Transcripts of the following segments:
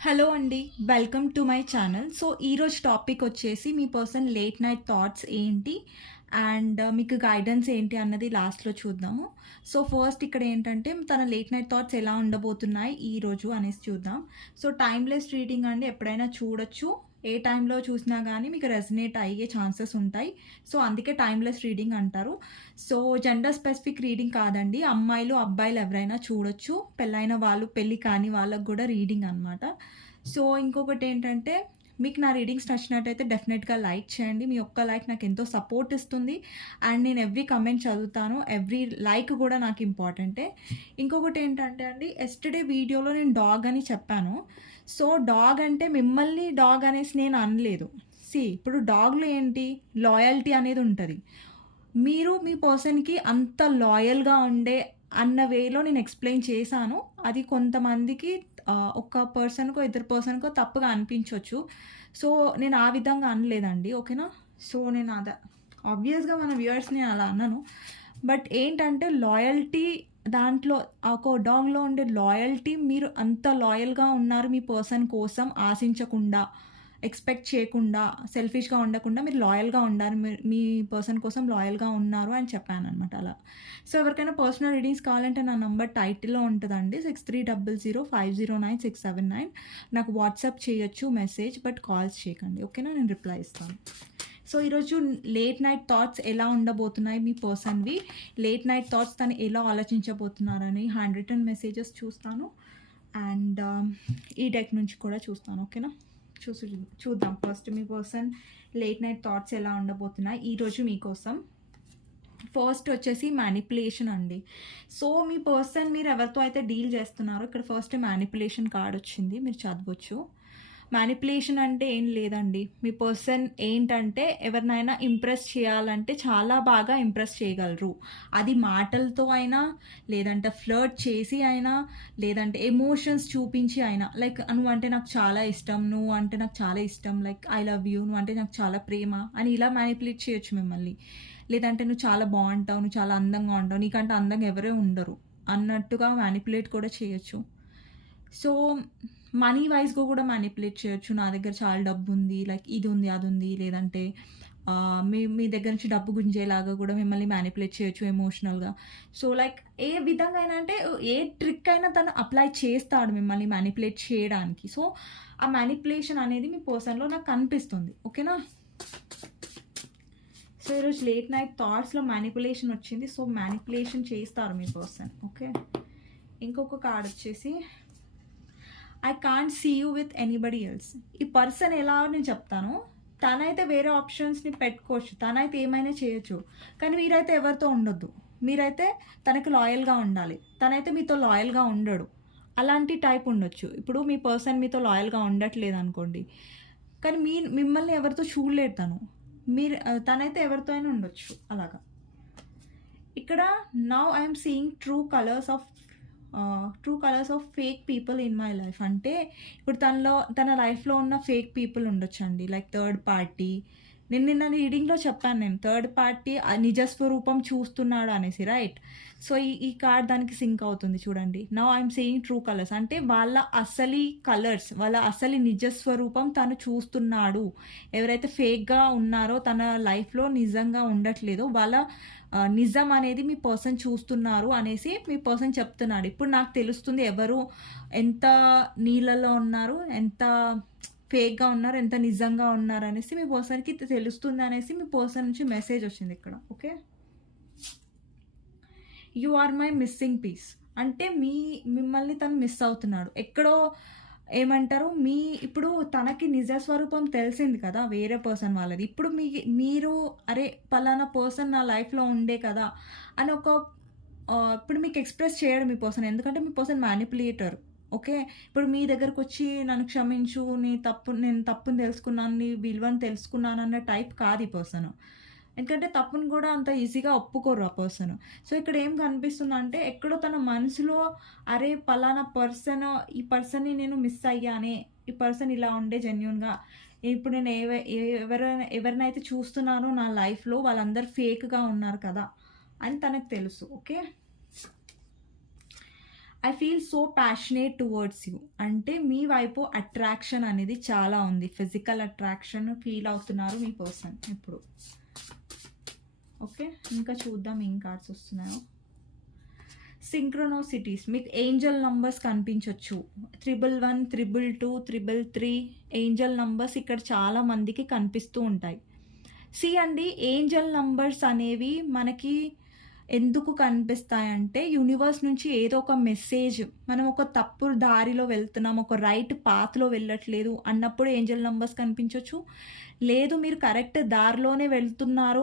Hello అండి. Welcome to my channel. So, ఈరోజు topic వచ్చేసి మీ పర్సన్ లేట్ నైట్ థాట్స్ ఏంటి? అండ్ మీకు గైడెన్స్ ఏంటి అన్నది లాస్ట్‌లో చూద్దాము. సో, ఫస్ట్ ఇక్కడ ఏంటంటే తన లేట్ నైట్ థాట్స్ ఎలా ఉండబోతున్నాయి ఈరోజు అనేసి చూద్దాం. సో, టైమ్‌లెస్ రీడింగ్ అండి ఎప్పుడైనా చూడొచ్చు. ఏ టైంలో చూసినా గానీ మీకు రెజొనేట్ అయ్యే ఛాన్సెస్ ఉంటాయి. సో, అందుకే టైమ్‌లెస్ రీడింగ్ అంటారు. సో, జెండర్ స్పెసిఫిక్ రీడింగ్ కాదండి. అమ్మాయిలు, అబ్బాయిలు ఎవరైనా చూడొచ్చు. పెళ్లైన వాళ్ళు, పెళ్లి కాని వాళ్ళకి గూడా రీడింగ్ అనమాట. సో, ఇంకొకటేంటంటే మీకు నా రీడింగ్స్ నచ్చినట్టయితే డెఫినెట్‌గా లైక్ చేయండి. మీ ఒక్క లైక్ నాకెంతో సపోర్ట్ ఇస్తుంది. అండ్ నేను ఎవ్రీ కమెంట్ చదువుతాను. ఎవ్రీ లైక్ గూడా నాకు ఇంపార్టెంటే. ఇంకొకటేంటంటే అండి, యెస్టర్‌డే వీడియోలో నేను డాగ్ అని చెప్పాను. సో, డాగ్ అంటే మిమ్మల్ని డాగ్ అనేసి నేను అనలేదు. ఇప్పుడు డాగ్‌లో ఏంటి లాయల్టీ అనేది ఉంటది. మీరు మీ పర్సన్‌కి అంత లాయల్‌గా ఉండే అన్న వేలో నేను ఎక్స్‌ప్లెయిన్ చేశాను. అది కొంతమందికి ఒక పర్సన్‌కో, ఇద్దరు పర్సన్‌కో తప్పుగా అనిపించొచ్చు. సో, నేను ఆ విధంగా అనలేదండి. ఓకేనా? సో, నేను ఆబ్వియస్‌గా మన వ్యూవర్స్‌ని అలా అనను. బట్ ఏంటంటే లాయల్టీ దాంట్లో ఒక డాగ్‌లో ఉండే లాయల్టీ మీరు అంత లాయల్‌గా ఉన్నారు మీ పర్సన్ కోసం ఆశించకుండా, ఎక్స్‌పెక్ట్ చేయకుండా, సెల్ఫిష్‌గా ఉండకుండా మీరు లాయల్‌గా ఉండారు. మీ పర్సన్ కోసం లాయల్‌గా ఉన్నారు అని చెప్పాననమాట అలా. సో, ఎవరికైనా పర్సనల్ రీడింగ్స్ కావాలంటే నా నంబర్ టైటిల్‌లో ఉంటదండి. 6300500969. నాకు వాట్సాప్ చేయొచ్చు మెసేజ్. బట్ కాల్స్ చేయకండి. ఓకేనా? నేను రిప్లై ఇస్తాను. సో, ఈరోజు లేట్ నైట్ థాట్స్ ఎలా ఉండబోతున్నాయి మీ పర్సన్‌వి, లేట్ నైట్ థాట్స్ తను ఎలా ఆలోచించబోతున్నారని హ్యాండ్ రిటన్ మెసేజెస్ చూస్తాను. అండ్ ఈ డెక్ నుంచి కూడా చూస్తాను. ఓకేనా? చూద్దాం. ఫస్ట్ మీ పర్సన్ లేట్ నైట్ థాట్స్ ఎలా ఉండబోతున్నాయి ఈరోజు మీకోసం. ఫస్ట్ వచ్చేసి మ్యానిపులేషన్ అండి. సో, మీ పర్సన్ మీరు ఎవరితో అయితే డీల్ చేస్తున్నారో ఇక్కడ ఫస్ట్ మ్యానిపులేషన్ కార్డ్ వచ్చింది. మీరు చదవచ్చు. మ్యానిపులేషన్ అంటే ఏం లేదండి. మీ పర్సన్ ఏంటంటే ఎవరినైనా ఇంప్రెస్ చేయాలంటే చాలా బాగా ఇంప్రెస్ చేయగలరు. అది మాటలతో అయినా, లేదంటే ఫ్లర్ట్ చేసి అయినా, లేదంటే ఎమోషన్స్ చూపించి అయినా. లైక్ నువ్వంటే నాకు చాలా ఇష్టం, నువ్వు అంటే నాకు చాలా ఇష్టం, లైక్ ఐ లవ్ యూ, నువ్వంటే నాకు చాలా ప్రేమ అని ఇలా మ్యానిపులేట్ చేయొచ్చు మిమ్మల్ని. లేదంటే నువ్వు చాలా బాగుంటావు, నువ్వు చాలా అందంగా ఉంటావు, నీకంటే అందంగా ఎవరే ఉండరు అన్నట్టుగా మ్యానిపులేట్ కూడా చేయొచ్చు. సో, మనీ వైస్‌గా కూడా మ్యానిపులేట్ చేయొచ్చు. నా దగ్గర చాలా డబ్బుంది, లైక్ ఇది ఉంది, అది ఉంది. లేదంటే మీ మీ దగ్గర నుంచి డబ్బు గుంజేలాగా కూడా మిమ్మల్ని మ్యానిపులేట్ చేయొచ్చు ఎమోషనల్‌గా. సో, లైక్ ఏ విధంగా అయినా అంటే ఏ ట్రిక్ అయినా తను అప్లై చేస్తాడు మిమ్మల్ని మ్యానిపులేట్ చేయడానికి. సో, ఆ మ్యానిపులేషన్ అనేది మీ పర్సన్‌లో నాకు కనిపిస్తుంది. ఓకేనా? సో, ఈరోజు లేట్ నైట్ థాట్స్‌లో మ్యానిపులేషన్ వచ్చింది. సో, మ్యానిపులేషన్ చేస్తారు మీ పర్సన్. ఓకే. ఇంకొక కార్డ్ వచ్చేసి I can't see you with anybody else. ఈ పర్సన్ ఎలా నేను చెప్తాను. తనైతే వేరే ఆప్షన్స్‌ని పెట్టుకోవచ్చు. తనైతే ఏమైనా చేయొచ్చు. కానీ మీరైతే ఎవరితో ఉండొద్దు. మీరైతే తనకి లాయల్‌గా ఉండాలి. తనైతే మీతో లాయల్‌గా ఉండడు. అలాంటి టైప్ ఉండొచ్చు. ఇప్పుడు మీ పర్సన్ మీతో లాయల్‌గా ఉండట్లేదు అనుకోండి. కానీ మిమ్మల్ని ఎవరితో చూడలేడు తను. తనైతే ఎవరితో అయినా ఉండొచ్చు అలాగా. ఇక్కడ now I'm seeing true colours of fake people in my life. అంటే ఇప్పుడు తన లైఫ్లో ఉన్న ఫేక్ పీపుల్ ఉండొచ్చండి. Like third party. నిన్న రీడింగ్లో చెప్పాను నేను. థర్డ్ పార్టీ నిజస్వరూపం చూస్తున్నాడు అనేసి, రైట్? సో, ఈ కార్డ్ దానికి సింక్ అవుతుంది చూడండి. Now I'm saying true colours అంటే వాళ్ళ అసలి కలర్స్, వాళ్ళ అసలి నిజస్వరూపం తను చూస్తున్నాడు. ఎవరైతే ఫేక్గా ఉన్నారో, తన లైఫ్లో నిజంగా ఉండట్లేదో వాళ్ళ నిజం అనేది మీ పర్సన్ చూస్తున్నారు అనేసి మీ పర్సన్ చెప్తున్నాడు. ఇప్పుడు నాకు తెలుస్తుంది ఎవరు ఎంత నీళ్ళలో ఉన్నారు, ఎంత ఫేక్‌గా ఉన్నారు, ఎంత నిజంగా ఉన్నారు అనేసి మీ పర్సన్‌కి తెలుస్తుంది అనేసి మీ పర్సన్ నుంచి మెసేజ్ వచ్చింది ఇక్కడ. Okay. You are my missing piece. అంటే మిమ్మల్ని తను మిస్ అవుతున్నాడు. ఎక్కడో ఏమంటారు ఇప్పుడు తనకి నిజ స్వరూపం తెలిసింది కదా వేరే పర్సన్ వాళ్ళది. ఇప్పుడు మీరు అరే పలానా పర్సన్ నా లైఫ్‌లో ఉండే కదా అని ఇప్పుడు మీకు ఎక్స్‌ప్రెస్ చేయడు మీ పర్సన్. ఎందుకంటే మీ పర్సన్ మ్యానిపులేటర్. ఓకే. ఇప్పుడు మీ దగ్గరకొచ్చి నన్ను క్షమించు, నేను తప్పుని తెలుసుకున్నాను, నీ విలువను తెలుసుకున్నాను అన్న టైప్ కాదు ఈ పర్సన్. ఎందుకంటే తప్పుని కూడా అంత ఈజీగా ఒప్పుకోరు ఆ పర్సన్. సో, ఇక్కడ ఏం కనిపిస్తుందంటే ఎక్కడో తన మనసులో అరే పలానా ఈ పర్సన్‌ని నేను మిస్ అయ్యానే, ఈ పర్సన్ ఇలా ఉండే జెన్యూన్‌గా. ఇప్పుడు నేను ఎవరినైతే చూస్తున్నానో నా లైఫ్‌లో వాళ్ళందరూ ఫేక్‌గా ఉన్నారు కదా అని తనకు తెలుసు. Okay. I feel so passionate towards you. అంటే మీ వైపు అట్రాక్షన్ అనేది చాలా ఉంది. ఫిజికల్ అట్రాక్షన్ ఫీల్ అవుతున్నారు మీ పర్సన్ ఇప్పుడు. ఓకే, ఇంకా చూద్దాం ఏం కార్డ్స్ వస్తున్నాయో. సింక్రోనోసిటీస్, మీకు ఏంజల్ నంబర్స్ కనిపించవచ్చు. 111, 222, 333 ఏంజల్ నంబర్స్ ఇక్కడ చాలా మందికి కనిపిస్తూ ఉంటాయి. సి అండి, ఏంజల్ నంబర్స్ అనేవి మనకి ఎందుకు కనిపిస్తాయంటే యూనివర్స్ నుంచి ఏదో ఒక మెసేజ్, మనం ఒక తప్పు దారిలో వెళ్తున్నాం, ఒక రైట్ పాత్లో వెళ్ళట్లేదు అన్నప్పుడు ఏంజల్ నంబర్స్ కనిపించవచ్చు. లేదు మీరు కరెక్ట్ దారిలోనే వెళ్తున్నారు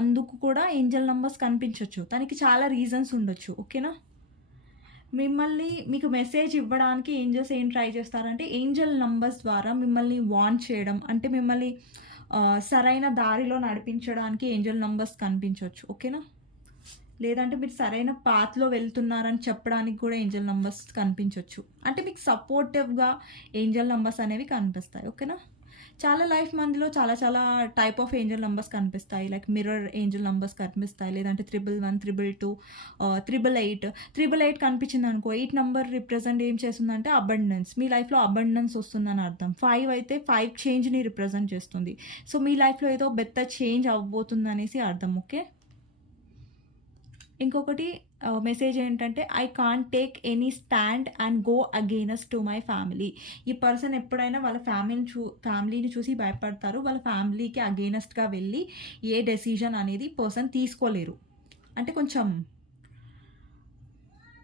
అందుకు కూడా ఏంజల్ నంబర్స్ కనిపించవచ్చు. దానికి చాలా రీజన్స్ ఉండొచ్చు. ఓకేనా, మీకు మెసేజ్ ఇవ్వడానికి ఏంజల్స్ ఏం ట్రై చేస్తారంటే ఏంజల్ నంబర్స్ ద్వారా మిమ్మల్ని వార్న్ చేయడం, అంటే మిమ్మల్ని సరైన దారిలో నడిపించడానికి ఏంజల్ నంబర్స్ కనిపించవచ్చు. ఓకేనా, లేదంటే మీరు సరైన పాత్లో వెళ్తున్నారని చెప్పడానికి కూడా ఏంజల్ నంబర్స్ కనిపించవచ్చు. అంటే మీకు సపోర్టివ్గా ఏంజల్ నంబర్స్ అనేవి కనిపిస్తాయి. ఓకేనా, చాలా లైఫ్ మందిలో చాలా చాలా టైప్ ఆఫ్ ఏంజల్ నంబర్స్ కనిపిస్తాయి. లైక్ మిర్రర్ ఏంజల్ నంబర్స్ కనిపిస్తాయి, లేదంటే 111, 222, 888. 888 కనిపించింది అనుకో, 8 నెంబర్ రిప్రజెంట్ ఏం చేస్తుందంటే అబండెన్స్. మీ లైఫ్లో అబండెన్స్ వస్తుందని అర్థం. 5 అయితే 5 చేంజ్ని రిప్రజెంట్ చేస్తుంది. సో మీ లైఫ్లో ఏదో పెద్ద చేంజ్ అవ్వబోతుంది అనేసి అర్థం. ఓకే, ఇంకొకటి మెసేజ్ ఏంటంటే I can't take any stand and go against to my family. ఈ పర్సన్ ఎప్పుడైనా వాళ్ళ ఫ్యామిలీని చూసి భయపడతారు. వాళ్ళ ఫ్యామిలీకి అగెయినెస్ట్గా వెళ్ళి ఏ డెసిజన్ అనేది పర్సన్ తీసుకోలేరు. అంటే కొంచెం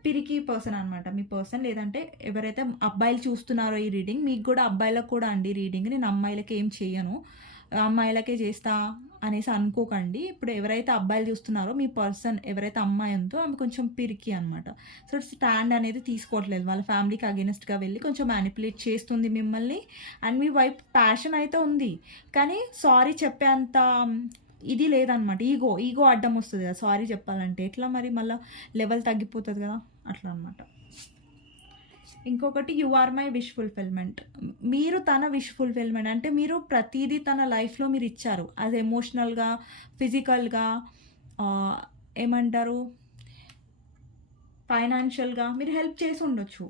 పిరికి పర్సన్ అనమాట మీ పర్సన్. లేదంటే ఎవరైతే అబ్బాయిలు చూస్తున్నారో ఈ రీడింగ్, మీకు కూడా అబ్బాయిలకు కూడా అండి రీడింగ్. నేను అమ్మాయిలకి ఏం చేయను, అమ్మాయిలకే చేస్తా అనేసి అనుకోకండి. ఇప్పుడు ఎవరైతే అబ్బాయిలు చూస్తున్నారో మీ పర్సన్ ఎవరైతే అమ్మాయి ఉందో ఆమె కొంచెం పిరికి అనమాట. సో స్టాండ్ అనేది తీసుకోవట్లేదు, వాళ్ళ ఫ్యామిలీకి అగెనిస్ట్గా వెళ్ళి కొంచెం మ్యానిపులేట్ చేస్తుంది మిమ్మల్ని. అండ్ మీ వైపు ప్యాషన్ అయితే ఉంది, కానీ సారీ చెప్పేంత ఇది లేదనమాట. ఈగో అడ్డం వస్తుంది కదా సారీ చెప్పాలంటే. ఎట్లా మరి మళ్ళీ లెవెల్ తగ్గిపోతుంది కదా, అట్లా అనమాట. ఇంకొకటి you are my wish fulfilment. మీరు తన విష్ ఫుల్ఫిల్మెంట్, అంటే మీరు ప్రతిదీ తన లైఫ్లో మీరు ఇచ్చారు. అది ఎమోషనల్గా, ఫిజికల్గా, ఏమంటారు, ఫైనాన్షియల్గా మీరు హెల్ప్ చేసి ఉండొచ్చు.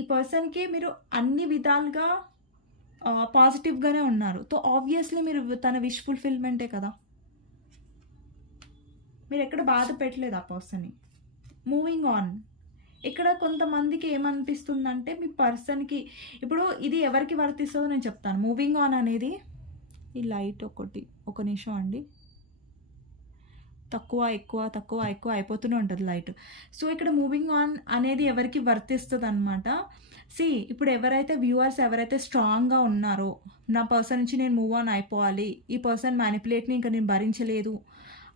ఈ పర్సన్కి మీరు అన్ని విధాలుగా పాజిటివ్గానే ఉన్నారు. సో ఆబ్వియస్లీ మీరు తన విష్ ఫుల్ఫిల్మెంటే కదా. మీరు ఎక్కడ బాధ పెట్టలేదు ఆ పర్సన్ని. Moving on. ఇక్కడ కొంతమందికి ఏమనిపిస్తుందంటే మీ పర్సన్కి ఇప్పుడు ఇది ఎవరికి వర్తిస్తుందో నేను చెప్తాను. మూవింగ్ ఆన్ అనేది, ఈ లైట్ ఒక నిమిషం అండి, తక్కువ ఎక్కువ అయిపోతూనే ఉంటుంది లైట్. సో ఇక్కడ మూవింగ్ ఆన్ అనేది ఎవరికి వర్తిస్తుంది అనమాట. ఇప్పుడు వ్యూవర్స్ ఎవరైతే స్ట్రాంగ్గా ఉన్నారో, నా పర్సన్ నుంచి నేను మూవ్ ఆన్ అయిపోవాలి, ఈ పర్సన్ మ్యానిపులేట్ని ఇంకా నేను భరించలేదు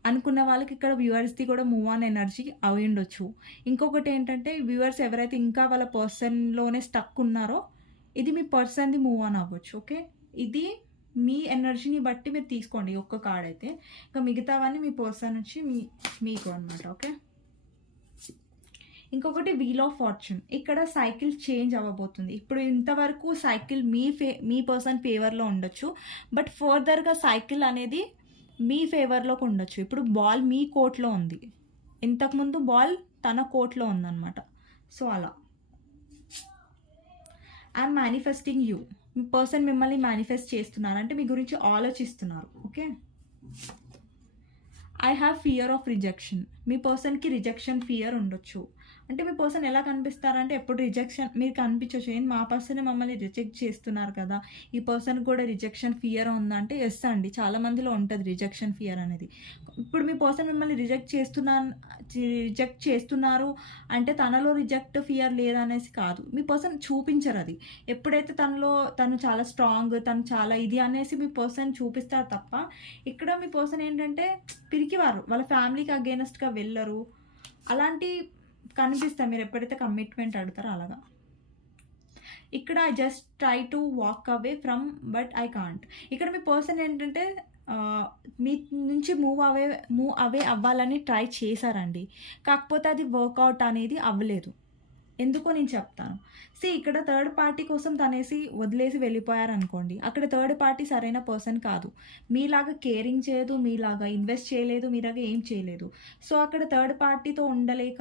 అనుకున్న వాళ్ళకి ఇక్కడ వ్యూవర్స్ది కూడా మూవ్ ఆన్ ఎనర్జీ అవి ఉండొచ్చు. ఇంకొకటి ఏంటంటే వ్యూవర్స్ ఎవరైతే ఇంకా వాళ్ళ పర్సన్లోనే స్టక్ ఉన్నారో, ఇది మీ పర్సన్ది మూవ్ ఆన్ అవ్వచ్చు. ఓకే, ఇది మీ ఎనర్జీని బట్టి మీరు తీసుకోండి ఒక్క కార్డ్ అయితే. ఇంకా మిగతావన్నీ మీ పర్సన్ నుంచి మీకు అనమాట. ఓకే, ఇంకొకటి వీల్ ఆఫ్ ఫార్చ్యూన్. ఇక్కడ సైకిల్ చేంజ్ అవ్వబోతుంది. ఇప్పుడు ఇంతవరకు సైకిల్ మీ పర్సన్ ఫేవర్లో ఉండొచ్చు, బట్ ఫర్దర్గా సైకిల్ అనేది మీ ఫేవర్లోకి ఉండొచ్చు. ఇప్పుడు బాల్ మీ కోర్ట్లో ఉంది, ఇంతకుముందు బాల్ తన కోర్ట్లో ఉందన్నమాట. సో అలా ఐఎమ్ మేనిఫెస్టింగ్ యూ. మీ పర్సన్ మిమ్మల్ని మేనిఫెస్ట్ చేస్తున్నారు, అంటే మీ గురించి ఆలోచిస్తున్నారు. Okay, I have fear of rejection. మీ పర్సన్కి రిజెక్షన్ ఫియర్ ఉండొచ్చు. అంటే మీ పర్సన్ ఎలా కనిపిస్తారంటే ఎప్పుడు రిజెక్షన్ మీరు కనిపించవచ్చు. ఏంటి మా పర్సన్ మమ్మల్ని రిజెక్ట్ చేస్తున్నారు కదా, ఈ పర్సన్ కూడా రిజెక్షన్ ఫియర్ ఉందంటే ఎస్ అండి, చాలా మందిలో ఉంటుంది రిజెక్షన్ ఫియర్ అనేది. ఇప్పుడు మీ పర్సన్ మిమ్మల్ని రిజెక్ట్ చేస్తున్నారు అంటే తనలో రిజెక్ట్ ఫియర్ లేదనేసి కాదు, మీ పర్సన్ చూపించరు అది. ఎప్పుడైతే తను చాలా స్ట్రాంగ్, తను చాలా ఇది అనేసి మీ పర్సన్ చూపిస్తారు తప్ప, ఇక్కడ మీ పర్సన్ ఏంటంటే పిరికివారు, వాళ్ళ ఫ్యామిలీకి అగేనెస్ట్గా వెళ్ళరు. అలాంటి కనిపిస్తాయి మీరు ఎప్పుడైతే కమిట్మెంట్ అడుగుతారో అలాగా. ఇక్కడ I just try to walk away from but I can't. ఇక్కడ మీ పర్సన్ ఏంటంటే మీ నుంచి మూవ్ అవే అవ్వాలని ట్రై చేశారండి, కాకపోతే అది వర్కౌట్ అనేది అవ్వలేదు. ఎందుకో నేను చెప్తాను. ఇక్కడ థర్డ్ పార్టీ కోసం తనేసి వదిలేసి వెళ్ళిపోయారనుకోండి. అక్కడ థర్డ్ పార్టీ సరైన పర్సన్ కాదు. మీలాగా కేరింగ్ చేయదు, మీలాగా ఇన్వెస్ట్ చేయలేదు, మీలాగా ఏం చేయలేదు. సో, అక్కడ థర్డ్ పార్టీతో ఉండలేక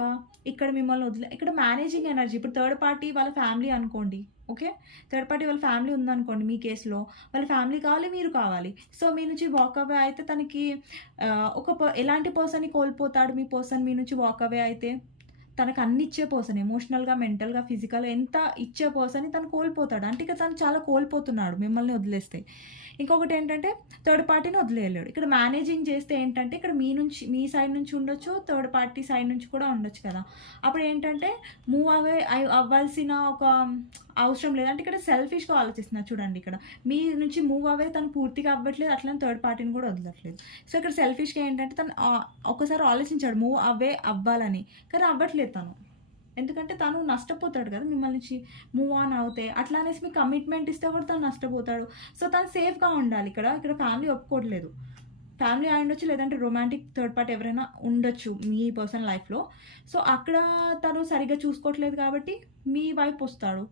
ఇక్కడ మిమ్మల్ని ఇక్కడ మేనేజింగ్ ఎనర్జీ. ఇప్పుడు థర్డ్ పార్టీ వాళ్ళ ఫ్యామిలీ అనుకోండి. ఓకే. థర్డ్ పార్టీ వాళ్ళ ఫ్యామిలీ ఉందనుకోండి మీ కేస్‌లో. వాళ్ళ ఫ్యామిలీ కావాలి, మీరు కావాలి. సో, మీ నుంచి వాక్ అవే అయితే తనకి ఎలాంటి పర్సన్‌ని కోల్పోతాడు మీ పర్సన్ మీ నుంచి వాక్ అవే అయితే? తనకు అన్ని ఇచ్చే పర్సన్ ఎమోషనల్‌గా, మెంటల్‌గా, ఫిజికల్‌గా ఎంత ఇచ్చే పర్సన్‌ని తను కోల్పోతాడు. అంటే ఇక తను చాలా కోల్పోతున్నాడు మిమ్మల్ని వదిలేస్తే. ఇంకొకటేంటంటే థర్డ్ పార్టీని వదిలేయలేడు. ఇక్కడ మేనేజింగ్ చేస్తే ఏంటంటే ఇక్కడ మీ సైడ్ నుంచి ఉండొచ్చు, థర్డ్ పార్టీ సైడ్ నుంచి కూడా ఉండొచ్చు కదా! అప్పుడేంటంటే మూవ్ అవే అవ్వాల్సిన ఒక అవసరం లేదు. అంటే ఇక్కడ సెల్ఫిష్‌గా ఆలోచిస్తున్నారు చూడండి ఇక్కడ. మీ నుంచి మూవ్ అవే తను పూర్తిగా అవ్వట్లేదు. అట్లనే థర్డ్ పార్టీని కూడా వదలట్లేదు. సో, ఇక్కడ సెల్ఫిష్‌గా ఏంటంటే తను ఒక్కసారి ఆలోచించాడు మూవ్ అవే అవ్వాలని. కానీ అవ్వట్లేదు తను. ఎందుకంటే తను నష్టపోతాడు కదా! మిమ్మల్ని నుంచి మూవ్ ఆన్ అవుతే. అట్లా అనేసి మీకు కమిట్మెంట్ ఇస్తే కూడా తను నష్టపోతాడు. సో, తను సేఫ్‌గా ఉండాలి ఇక్కడ. ఇక్కడ ఫ్యామిలీ ఒప్పుకోవట్లేదు. ఫ్యామిలీ అయ్యుండొచ్చు, లేదంటే రొమాంటిక్ థర్డ్ పార్టీ ఎవరైనా ఉండొచ్చు మీ పర్సనల్ లైఫ్‌లో. సో, అక్కడ తను సరిగ్గా చూసుకోవట్లేదు కాబట్టి మీ వైపొస్తాడు.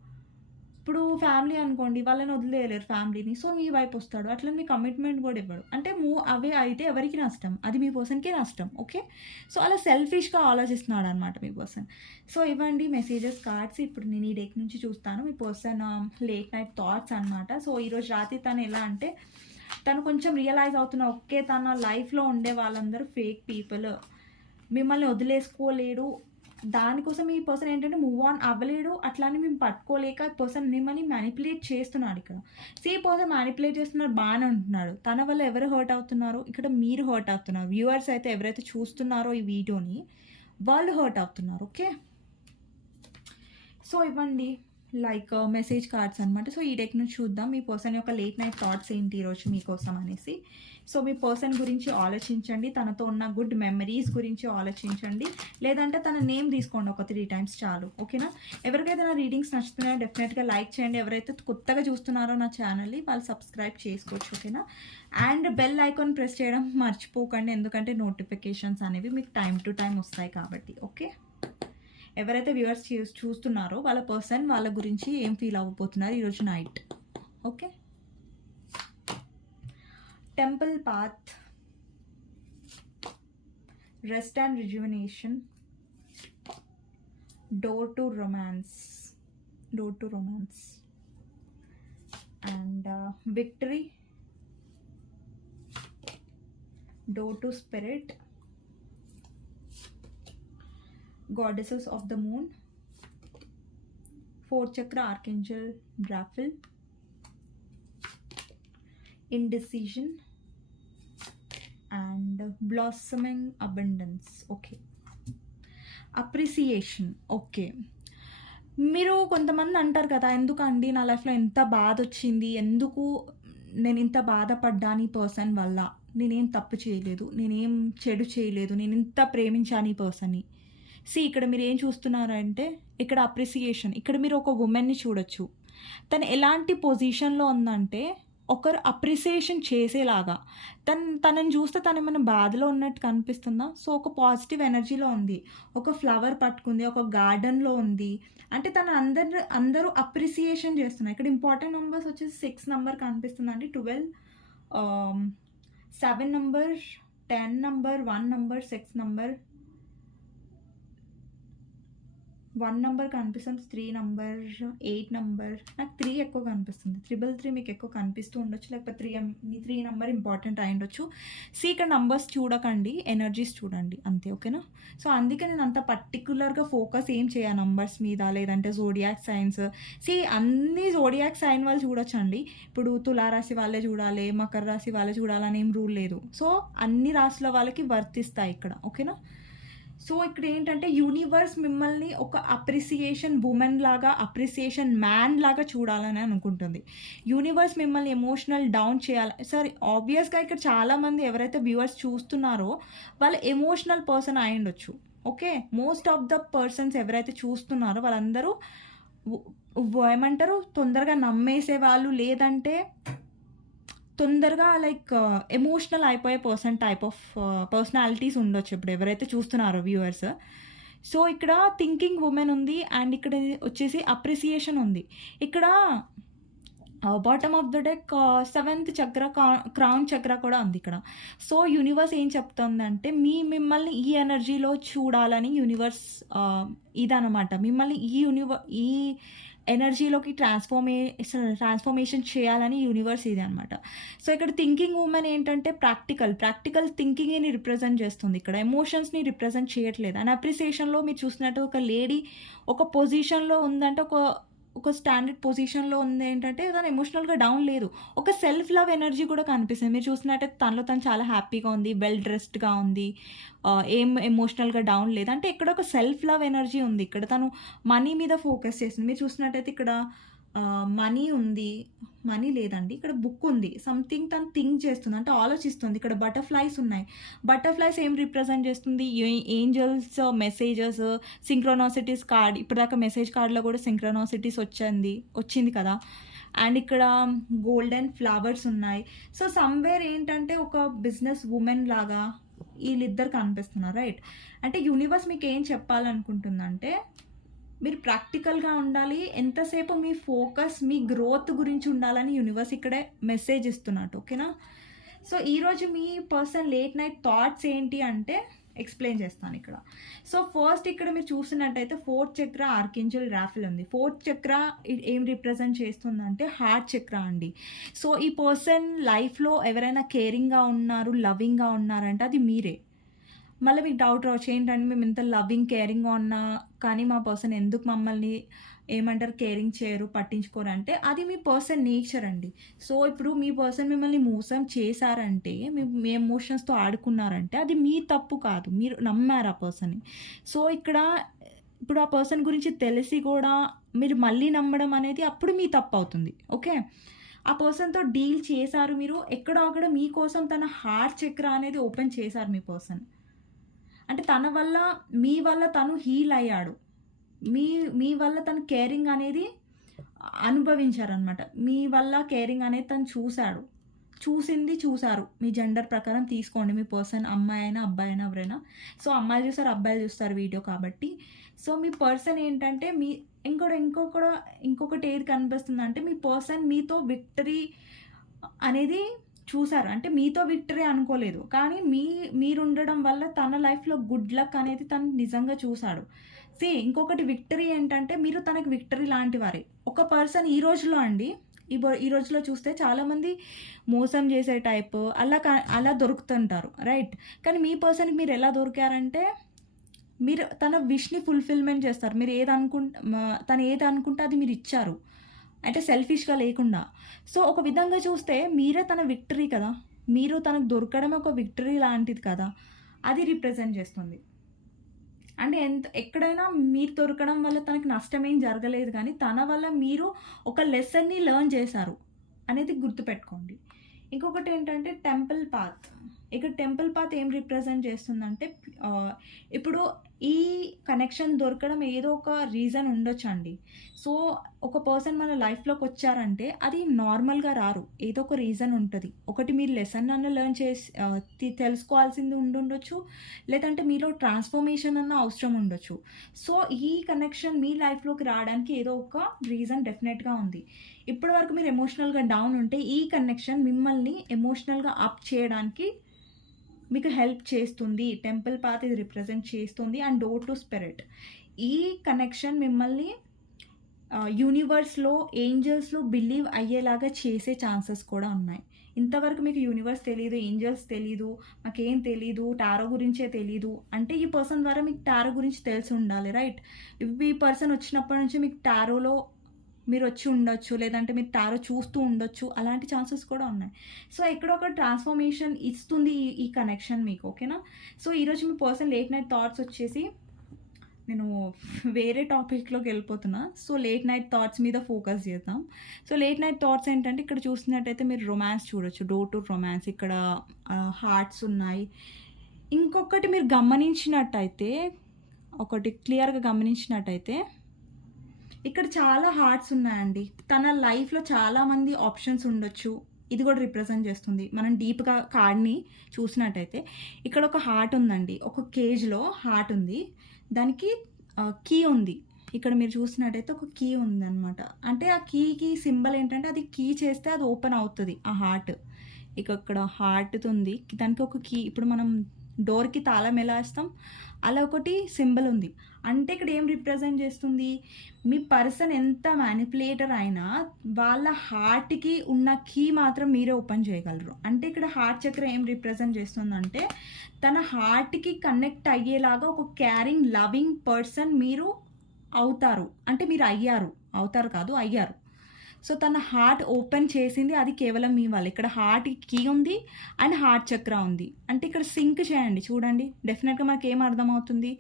ఇప్పుడు ఫ్యామిలీ అనుకోండి, వాళ్ళని వదిలేయలేరు ఫ్యామిలీని. సో, మీ వైపొస్తాడు. అట్లని మీ కమిట్మెంట్ కూడా ఇవ్వడు. అంటే మూవ్ అవే అయితే ఎవరికి నష్టం? అది మీ పర్సన్‌కే నష్టం. ఓకే. సో, అలా సెల్ఫిష్‌గా ఆలోచిస్తున్నాడనమాట మీ పర్సన్. సో, ఇవ్వండి మెసేజెస్, కార్డ్స్. ఇప్పుడు నేను ఈ డెక్ నుంచి చూస్తాను. మీ పర్సన్ లేట్ నైట్ థాట్స్ అనమాట. సో, ఈరోజు రాత్రి తను ఎలా అంటే తను కొంచెం రియలైజ్ అవుతున్న ఓకే తన లైఫ్‌లో ఉండే వాళ్ళందరూ ఫేక్ పీపుల్. మిమ్మల్ని వదిలేసుకోలేడు. దానికోసం ఈ పర్సన్ ఏంటంటే మూవ్ ఆన్ అవ్వలేడు. అట్లని మేము పట్టుకోలేక పర్సన్ మిమ్మల్ని మ్యానిపులేట్ చేస్తున్నాడు ఇక్కడ. ఈ పర్సన్ మ్యానిపులేట్ చేస్తున్నాడు బానే ఉంటున్నాడు. తన వల్ల ఎవరు హర్ట్ అవుతున్నారు? ఇక్కడ మీరు హర్ట్ అవుతున్నారు. వ్యూవర్స్ అయితే ఎవరైతే చూస్తున్నారో ఈ వీడియోని వాళ్ళు హర్ట్ అవుతున్నారు. ఓకే. సో, ఇవ్వండి లైక్ మెసేజ్ కార్డ్స్ అనమాట. సో, ఈ డెక్ నుంచి చూద్దాం మీ పర్సన్ యొక్క లేట్ నైట్ థాట్స్ ఏంటి ఈరోజు మీకోసం అనేసి. సో, మీ పర్సన్ గురించి ఆలోచించండి. తనతో ఉన్న గుడ్ మెమరీస్ గురించి ఆలోచించండి. లేదంటే తన నేమ్ తీసుకోండి ఒక 3 టైమ్స్ చాలు. ఓకేనా? ఎవరికైతే నా రీడింగ్స్ నచ్చుతున్నాయో డెఫినెట్గా లైక్ చేయండి. ఎవరైతే కొత్తగా చూస్తున్నారో నా ఛానల్ని వాళ్ళు సబ్స్క్రైబ్ చేసుకోవచ్చు. ఓకేనా? అండ్ బెల్ ఐకాన్ ప్రెస్ చేయడం మర్చిపోకండి. ఎందుకంటే నోటిఫికేషన్స్ అనేవి మీకు టైం టు టైం వస్తాయి కాబట్టి. ఓకే. ఎవరైతే వ్యూవర్స్ చూస్తున్నారో వాళ్ళ పర్సన్ వాళ్ళ గురించి ఏం ఫీల్ అవ్వబోతున్నారు ఈరోజు night. Okay. Temple path, rest and rejuvenation, door to romance and victory, door to spirit, goddesses of the moon, 4th chakra archangel Raphael, indecision and blossoming abundance. Okay. Appreciation. Okay. మీరు కొంతమంది అంటారు కదా ఎందుకండి నా లైఫ్లో ఎంత బాధ వచ్చింది, ఎందుకు నేను ఇంత బాధపడ్డాను ఈ పర్సన్ వల్ల, నేనేం తప్పు చేయలేదు, నేనేం చెడు చేయలేదు, నేను ఇంత ప్రేమించాను ఈ పర్సన్ని. ఇక్కడ మీరు ఏం చూస్తున్నారంటే ఇక్కడ అప్రిసియేషన్. ఇక్కడ మీరు ఒక ఉమెన్ని చూడొచ్చు. తను ఎలాంటి పొజిషన్లో ఉందంటే ఒకరు అప్రిసియేషన్ చేసేలాగా. తనని చూస్తే తను ఏమైనా బాధలో ఉన్నట్టు కనిపిస్తుందా? సో, ఒక పాజిటివ్ ఎనర్జీలో ఉంది. ఒక ఫ్లవర్ పట్టుకుంది, ఒక గార్డెన్లో ఉంది. అంటే తను అందరూ అప్రిసియేషన్ చేస్తున్నారు. ఇక్కడ ఇంపార్టెంట్ నెంబర్స్ వచ్చేసి 6 నెంబర్ కనిపిస్తుందండి, 12, 7 number, 10 number, 1 number, 6 number, 1 number కనిపిస్తుంది, 3 నెంబర్, 8 నెంబర్. నాకు 3 ఎక్కువ కనిపిస్తుంది. 333 మీకు ఎక్కువ కనిపిస్తూ ఉండొచ్చు, లేకపోతే 3 నెంబర్ ఇంపార్టెంట్ అయి ఉండొచ్చు. ఇక్కడ నంబర్స్ చూడకండి, ఎనర్జీస్ చూడండి అంతే. ఓకేనా? సో, అందుకే నేను అంత పర్టికులర్గా ఫోకస్ ఏం చేయ నంబర్స్ మీద, లేదంటే జోడియాక్ సైన్స్. అన్ని జోడియాక్ సైన్ వాళ్ళు చూడొచ్చండి. ఇప్పుడు తులారాశి వాళ్ళే చూడాలి, మకర రాశి వాళ్ళే చూడాలని ఏం రూల్ లేదు. సో, అన్ని రాశుల వాళ్ళకి వర్తిస్తాయి ఇక్కడ. ఓకేనా? సో, ఇక్కడ ఏంటంటే యూనివర్స్ మిమ్మల్ని ఒక అప్రిసియేషన్ ఉమెన్ లాగా, అప్రిసియేషన్ మ్యాన్ లాగా చూడాలని అనుకుంటుంది. యూనివర్స్ మిమ్మల్ని ఎమోషనల్ డౌన్ చేయాలి. సరే, ఆబ్వియస్గా ఇక్కడ చాలామంది ఎవరైతే వ్యూవర్స్ చూస్తున్నారో వాళ్ళు ఎమోషనల్ పర్సన్ అయి ఉండొచ్చు. Okay. Most of the persons ఎవరైతే చూస్తున్నారో వాళ్ళందరూ ఏమంటారు తొందరగా నమ్మేసే వాళ్ళు, లేదంటే తొందరగా లైక్ ఎమోషనల్ అయిపోయే టైప్ ఆఫ్ పర్సనాలిటీస్ ఉండొచ్చు ఇప్పుడు ఎవరైతే చూస్తున్నారో వ్యూవర్స్. సో ఇక్కడ థింకింగ్ ఉమెన్ ఉంది అండ్ ఇక్కడ వచ్చేసి అప్రిసియేషన్ ఉంది. ఇక్కడ bottom of the deck seventh చక్ర క్రౌన్ చక్ర కూడా ఉంది ఇక్కడ. సో యూనివర్స్ ఏం చెప్తుందంటే మిమ్మల్ని ఈ ఎనర్జీలో చూడాలని యూనివర్స్ ఇదనమాట. మిమ్మల్ని ఈ ఎనర్జీలోకి ట్రాన్స్ఫర్మేషన్ చేయాలని యూనివర్స్ ఇది అనమాట. సో ఇక్కడ థింకింగ్ ఉమెన్ ఏంటంటే ప్రాక్టికల్ థింకింగ్ని రిప్రజెంట్ చేస్తుంది. ఇక్కడ ఎమోషన్స్ని రిప్రజెంట్ చేయట్లేదు. అండ్ అప్రిసియేషన్లో మీరు చూసినట్టు ఒక లేడీ ఒక పొజిషన్లో ఉందంటే ఒక స్టాండర్డ్ పొజిషన్లో ఉంది ఏంటంటే తను ఎమోషనల్గా డౌన్ లేదు. ఒక సెల్ఫ్ లవ్ ఎనర్జీ కూడా కనిపిస్తుంది. మీరు చూసినట్టయితే తనలో తను చాలా హ్యాపీగా ఉంది, వెల్ డ్రెస్డ్గా ఉంది, ఏం ఎమోషనల్గా డౌన్ లేదు. అంటే ఇక్కడ ఒక సెల్ఫ్ లవ్ ఎనర్జీ ఉంది. ఇక్కడ తను మనీ మీద ఫోకస్ చేస్తుంది. మీరు చూసినట్టయితే ఇక్కడ మనీ ఉంది, మనీ లేదండి, ఇక్కడ బుక్ ఉంది. సంథింగ్ తను థింక్ చేస్తుంది, అంటే ఆలోచిస్తుంది. ఇక్కడ బటర్ఫ్లైస్ ఉన్నాయి. బటర్ఫ్లైస్ ఏం రిప్రజెంట్ చేస్తుంది? Angels, messages, synchronicities card. ఇప్పటిదాకా మెసేజ్ కార్డ్లో కూడా సింక్రోనాసిటీస్ వచ్చింది కదా. అండ్ ఇక్కడ గోల్డెన్ ఫ్లవర్స్ ఉన్నాయి. సో సమ్వేర్ ఏంటంటే ఒక బిజినెస్ ఉమెన్ లాగా వీళ్ళిద్దరు కనిపిస్తున్నారు, రైట్? అంటే యూనివర్స్ మీకు ఏం చెప్పాలనుకుంటుందంటే మీరు ప్రాక్టికల్గా ఉండాలి, ఎంతసేపు మీ ఫోకస్ మీ గ్రోత్ గురించి ఉండాలని యూనివర్స్ ఇక్కడే మెసేజ్ ఇస్తున్నట్టు, ఓకేనా? సో ఈరోజు మీ పర్సన్ లేట్ నైట్ థాట్స్ ఏంటి అంటే ఎక్స్ప్లెయిన్ చేస్తాను ఇక్కడ. సో ఫస్ట్ ఇక్కడ మీరు చూసినట్టయితే ఫోర్త్ చక్ర ఆర్కేంజల్ రాఫెల్ ఉంది. ఫోర్త్ చక్ర ఏం రిప్రజెంట్ చేస్తుందంటే హార్ట్ చక్ర అండి. సో ఈ పర్సన్ లైఫ్లో ఎవరైనా కేరింగ్గా ఉన్నారు, లవింగ్గా ఉన్నారంటే అది మీరే. మళ్ళీ మీకు డౌట్ రావచ్చు, ఏంటంటే మేము ఇంత లవింగ్ కేరింగ్గా ఉన్నా కానీ మా పర్సన్ ఎందుకు మమ్మల్ని ఏమంటారు కేరింగ్ చేయరు, పట్టించుకోరు అంటే అది మీ పర్సన్ నేచర్ అండి. సో ఇప్పుడు మీ పర్సన్ మిమ్మల్ని మోసం చేశారంటే, మీ ఎమోషన్స్తో ఆడుకున్నారంటే అది మీ తప్పు కాదు, మీరు నమ్మారు ఆ పర్సన్ని. సో ఇప్పుడు ఆ పర్సన్ గురించి తెలిసి కూడా మీరు మళ్ళీ నమ్మడం అనేది అప్పుడు మీ తప్పు అవుతుంది, ఓకే? ఆ పర్సన్తో డీల్ చేశారు మీరు, ఎక్కడో అక్కడ మీకోసం తన హార్ట్ చక్ర అనేది ఓపెన్ చేశారు మీ పర్సన్. అంటే మీ వల్ల తను హీల్ అయ్యాడు, మీ వల్ల తను కేరింగ్ అనేది అనుభవించారనమాట. మీ వల్ల కేరింగ్ అనేది తను చూసారు. మీ జెండర్ ప్రకారం తీసుకోండి, మీ పర్సన్ అమ్మాయి అయినా అబ్బాయి అయినా ఎవరైనా. సో అమ్మాయిలు చూస్తారు, అబ్బాయిలు చూస్తారు వీడియో కాబట్టి. సో మీ పర్సన్ ఏంటంటే ఇంకొకటి ఏది కనిపిస్తుంది అంటే మీ పర్సన్ మీతో విక్టరీ అనేది చూసారు. అంటే మీతో విక్టరీ అనుకోలేదు, కానీ మీరుండడం వల్ల తన లైఫ్లో గుడ్ లక్ అనేది తను నిజంగా చూశాడు. ఇంకొకటి విక్టరీ ఏంటంటే మీరు తనకు విక్టరీ లాంటి వారే. ఒక పర్సన్ ఈ రోజులో చూస్తే చాలామంది మోసం చేసే టైప్ అలా దొరుకుతుంటారు, రైట్? కానీ మీ పర్సన్కి మీరు ఎలా దొరికారంటే మీరు తన విష్ని ఫుల్ఫిల్మెంట్ చేస్తారు. తను ఏది అనుకుంటే అది మీరు ఇచ్చారు, అంటే సెల్ఫిష్గా లేకుండా. సో ఒక విధంగా చూస్తే మీరే తన విక్టరీ కదా, మీరు తనకు దొరకడం ఒక విక్టరీ లాంటిది కదా, అది రిప్రజెంట్ చేస్తుంది. అంటే ఎక్కడైనా మీరు దొరకడం వల్ల తనకి నష్టమేం జరగలేదు, కానీ తన వల్ల మీరు ఒక లెసన్ని లెర్న్ చేశారు అనేది గుర్తుపెట్టుకోండి. ఇంకొకటి ఏంటంటే టెంపుల్ పాత్. ఇక్కడ టెంపుల్ పాత్ ఏం రిప్రజెంట్ చేస్తుందంటే ఇప్పుడు ఈ కనెక్షన్ దొరకడం ఏదో ఒక రీజన్ ఉండొచ్చు అండి. సో ఒక పర్సన్ మన లైఫ్లోకి వచ్చారంటే అది నార్మల్గా రారు, ఏదో ఒక రీజన్ ఉంటుంది. ఒకటి మీరు లెసన్ అన్న లెర్న్ చేసి తెలుసుకోవాల్సింది ఉండొచ్చు, లేదంటే మీలో ట్రాన్స్ఫర్మేషన్ అన్న అవసరం ఉండొచ్చు. సో ఈ కనెక్షన్ మీ లైఫ్లోకి రావడానికి ఏదో ఒక రీజన్ డెఫినెట్గా ఉంది. ఇప్పటి వరకు మీరు ఎమోషనల్గా డౌన్ ఉంటే ఈ కనెక్షన్ మిమ్మల్ని ఎమోషనల్గా అప్ చేయడానికి మీకు హెల్ప్ చేస్తుంది. టెంపుల్ పాత్ ఇది రిప్రజెంట్ చేస్తుంది. And door to spirit. ఈ కనెక్షన్ మిమ్మల్ని యూనివర్స్లో ఏంజల్స్లో బిలీవ్ అయ్యేలాగా చేసే ఛాన్సెస్ కూడా ఉన్నాయి. ఇంతవరకు మీకు యూనివర్స్ తెలీదు, ఏంజల్స్ తెలీదు, మాకేం తెలీదు, టారో గురించే తెలీదు అంటే ఈ పర్సన్ ద్వారా మీకు టారో గురించి తెలిసి ఉండాలి, రైట్? ఈ పర్సన్ వచ్చినప్పటి నుంచి మీకు టారోలో మీరు వచ్చి ఉండొచ్చు, లేదంటే మీరు టారో చూస్తూ ఉండొచ్చు, అలాంటి ఛాన్సెస్ కూడా ఉన్నాయి. సో ఎక్కడో ఒక ట్రాన్స్ఫర్మేషన్ ఇస్తుంది ఈ కనెక్షన్ మీకు, ఓకేనా? సో ఈరోజు మీ పర్సన్ లేట్ నైట్ థాట్స్ వచ్చేసి నేను వేరే టాపిక్లోకి వెళ్ళిపోతున్నా. సో లేట్ నైట్ థాట్స్ మీద ఫోకస్ చేద్దాం. సో లేట్ నైట్ థాట్స్ ఏంటంటే ఇక్కడ చూసినట్టయితే మీరు రొమాన్స్ చూడొచ్చు, డోర్ టు రొమాన్స్. ఇక్కడ హార్ట్స్ ఉన్నాయి. ఇంకొకటి మీరు గమనించినట్టయితే, ఒకటి క్లియర్గా గమనించినట్టయితే ఇక్కడ చాలా హార్ట్స్ ఉన్నాయండి. తన లైఫ్లో చాలామంది ఆప్షన్స్ ఉండొచ్చు, ఇది కూడా రిప్రజెంట్ చేస్తుంది. మనం డీప్గా కార్డ్ని చూసినట్టయితే ఇక్కడ ఒక హార్ట్ ఉందండి, ఒక కేజ్లో హార్ట్ ఉంది. దానికి కీ ఉంది. ఇక్కడ మీరు చూసినట్టయితే ఒక కీ ఉందనమాట. అంటే ఆ కీకి సింబల్ ఏంటంటే అది కీ చేస్తే అది ఓపెన్ అవుతుంది ఆ హార్ట్. ఇక్కడ హార్ట్ ఉంది, దానికి ఒక కీ. ఇప్పుడు మనం డోర్కి తాళం ఎలా వేస్తాం అలా ఒకటి సింబల్ ఉంది. అంటే ఇక్కడ ఏం రిప్రజెంట్ చేస్తుంది, మీ పర్సన్ ఎంత మ్యానిపులేటర్ అయినా వాళ్ళ హార్ట్కి ఉన్న కీ మాత్రం మీరే ఓపెన్ చేయగలరు. అంటే ఇక్కడ హార్ట్ చక్ర ఏం రిప్రజెంట్ చేస్తుందంటే తన హార్ట్కి కనెక్ట్ అయ్యేలాగా ఒక కేరింగ్ లవింగ్ పర్సన్ మీరు అవుతారు. అంటే మీరు అయ్యారు. సో తన హార్ట్ ఓపెన్ చేసింది అది కేవలం మీ వల్ల. ఇక్కడ హార్ట్ కీ ఉంది అండ్ హార్ట్ చక్ర ఉంది. అంటే ఇక్కడ సింక్ చేయండి, చూడండి, డెఫినెట్గా మనకి ఏం అర్థమవుతుంది,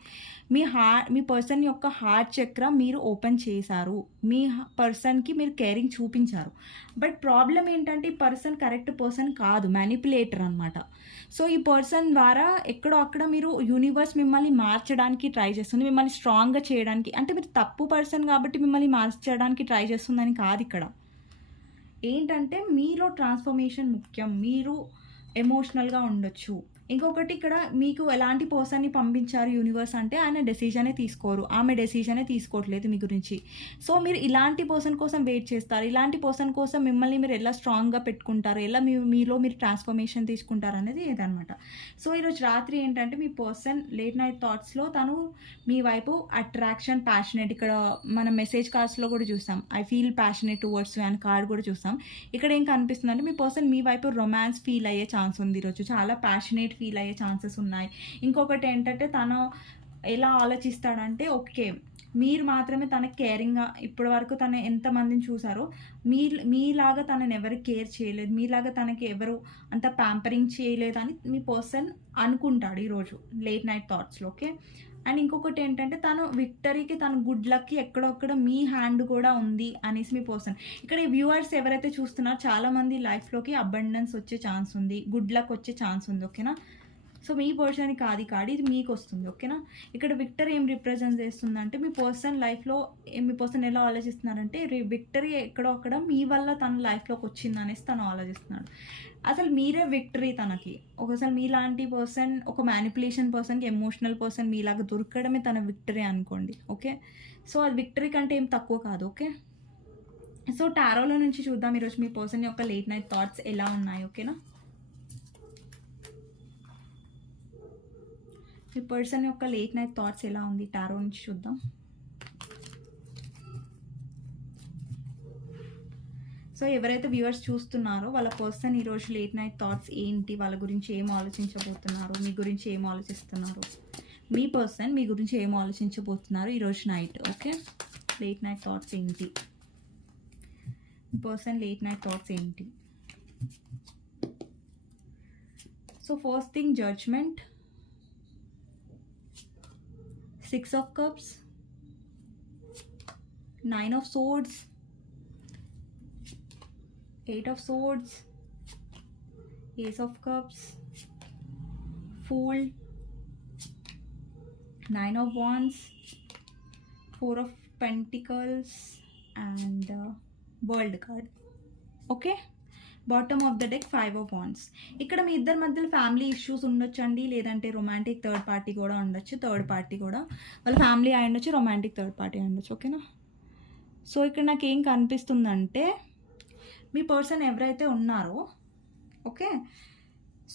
మీ పర్సన్ యొక్క హార్ట్ చక్ర మీరు ఓపెన్ చేశారు, మీ పర్సన్కి మీరు కేరింగ్ చూపించారు. బట్ ప్రాబ్లం ఏంటంటే ఈ పర్సన్ కరెక్ట్ పర్సన్ కాదు, మ్యానిపులేటర్ అనమాట. సో ఈ పర్సన్ ద్వారా ఎక్కడో అక్కడ మీరు యూనివర్స్ మిమ్మల్ని మార్చడానికి ట్రై చేస్తుంది, మిమ్మల్ని స్ట్రాంగ్గా చేయడానికి. అంటే మీరు తప్పు పర్సన్ కాబట్టి మిమ్మల్ని మార్చడానికి ట్రై చేస్తుందని కాదు. ఇక్కడ ఏంటంటే మీలో ట్రాన్స్ఫర్మేషన్ ముఖ్యం. మీరు ఎమోషనల్గా ఉండొచ్చు. ఇంకొకటి ఇక్కడ మీకు ఎలాంటి పర్సన్ని పంపించారు యూనివర్స్ అంటే ఆయన డెసిషనే తీసుకోరు, ఆమె డెసిషనే తీసుకోవట్లేదు మీ గురించి. సో మీరు ఇలాంటి పర్సన్ కోసం వెయిట్ చేస్తారు. ఇలాంటి పర్సన్ కోసం మిమ్మల్ని మీరు ఎలా స్ట్రాంగ్గా పెట్టుకుంటారు, ఎలా మీలో మీరు ట్రాన్స్ఫర్మేషన్ తీసుకుంటారు అనేది ఇదనమాట. సో ఈరోజు రాత్రి ఏంటంటే మీ పర్సన్ లేట్ నైట్ థాట్స్లో తను మీ వైపు అట్రాక్షన్, ప్యాషనేట్, ఇక్కడ మనం మెసేజ్ కార్డ్స్లో కూడా చూస్తాం I feel passionate towards you అని కార్డ్ కూడా చూస్తాం. ఇక్కడ ఏం కనిపిస్తుంది అంటే మీ పర్సన్ మీ వైపు రొమాన్స్ ఫీల్ అయ్యే ఛాన్స్ ఉంది ఈరోజు, చాలా ప్యాషనేట్ ఫీల్ అయ్యే ఛాన్సెస్ ఉన్నాయి. ఇంకొకటి ఏంటంటే తను ఎలా ఆలోచిస్తాడంటే ఓకే మీరు మాత్రమే తనకి కేరింగ్గా, ఇప్పటి వరకు తను ఎంతమందిని చూసారో మీలాగా తనని ఎవరు కేర్ చేయలేదు, మీలాగా తనకి ఎవరు అంత ప్యాంపరింగ్ చేయలేదని మీ పర్సన్ అనుకుంటాడు ఈరోజు లేట్ నైట్ థాట్స్లో. ఓకే, అండ్ ఇంకొకటి ఏంటంటే తను విక్టరీకి, తన గుడ్ లక్కి ఎక్కడొక్కడ మీ హ్యాండ్ కూడా ఉంది అనేసి మీ పర్సన్. ఇక్కడ ఈ వ్యూవర్స్ ఎవరైతే చూస్తున్నారో చాలామంది లైఫ్లోకి అబండెన్స్ వచ్చే ఛాన్స్ ఉంది, గుడ్ లక్ వచ్చే ఛాన్స్ ఉంది. ఓకేనా, సో మీ పర్సన్కి కాదు ఇది మీకు వస్తుంది. ఓకేనా, ఇక్కడ విక్టరీ ఏం రిప్రజెంట్ చేస్తుందంటే మీ పర్సన్ లైఫ్లో మీ పర్సన్ ఎలా ఆలోచిస్తున్నారంటే విక్టరీ ఎక్కడో అక్కడ మీ వల్ల తన లైఫ్లోకి వచ్చింది అనేసి తను ఆలోచిస్తున్నాడు. అసలు మీరే విక్టరీ తనకి. ఒకసారి మీలాంటి పర్సన్, ఒక మ్యానిపులేషన్ పర్సన్కి, ఎమోషనల్ పర్సన్ మీలాగా దొరకడమే తన విక్టరీ అనుకోండి. ఓకే, సో అది విక్టరీ కంటే ఏం తక్కువ కాదు. ఓకే, సో టారోలో నుంచి చూద్దాం ఈరోజు మీ పర్సన్ యొక్క లేట్ నైట్ థాట్స్ ఎలా ఉన్నాయి. ఓకేనా, మీ పర్సన్ యొక్క లేట్ నైట్ థాట్స్ ఎలా ఉంది టారో నుంచి చూద్దాం. సో ఎవరైతే వ్యూవర్స్ చూస్తున్నారో వాళ్ళ పర్సన్ ఈరోజు లేట్ నైట్ థాట్స్ ఏంటి, వాళ్ళ గురించి ఏం ఆలోచించబోతున్నారు, మీ గురించి ఏం ఆలోచిస్తున్నారు, మీ పర్సన్ మీ గురించి ఏం ఆలోచించబోతున్నారు ఈరోజు night. Okay, late night thoughts ఏంటి, మీ పర్సన్ లేట్ నైట్ థాట్స్ ఏంటి. So first thing judgement, 6 of Cups, 9 of Swords, 8 of Swords, Ace of Cups, Fool, 9 of Wands, 4 of Pentacles and World card. Okay, bottom of the deck 5 of Wands. ఇక్కడ మీ ఇద్దరి మధ్యలో family issues ఉండొచ్చండి, లేదంటే romantic third party కూడా ఉండొచ్చు. Third party కూడా వాళ్ళ family అయి ఉండొచ్చు, రొమాంటిక్ థర్డ్ పార్టీ అయి ఉండొచ్చు. ఓకేనా, సో ఇక్కడ నాకు ఏం కనిపిస్తుందంటే మీ పర్సన్ ఎవరైతే ఉన్నారో, ఓకే,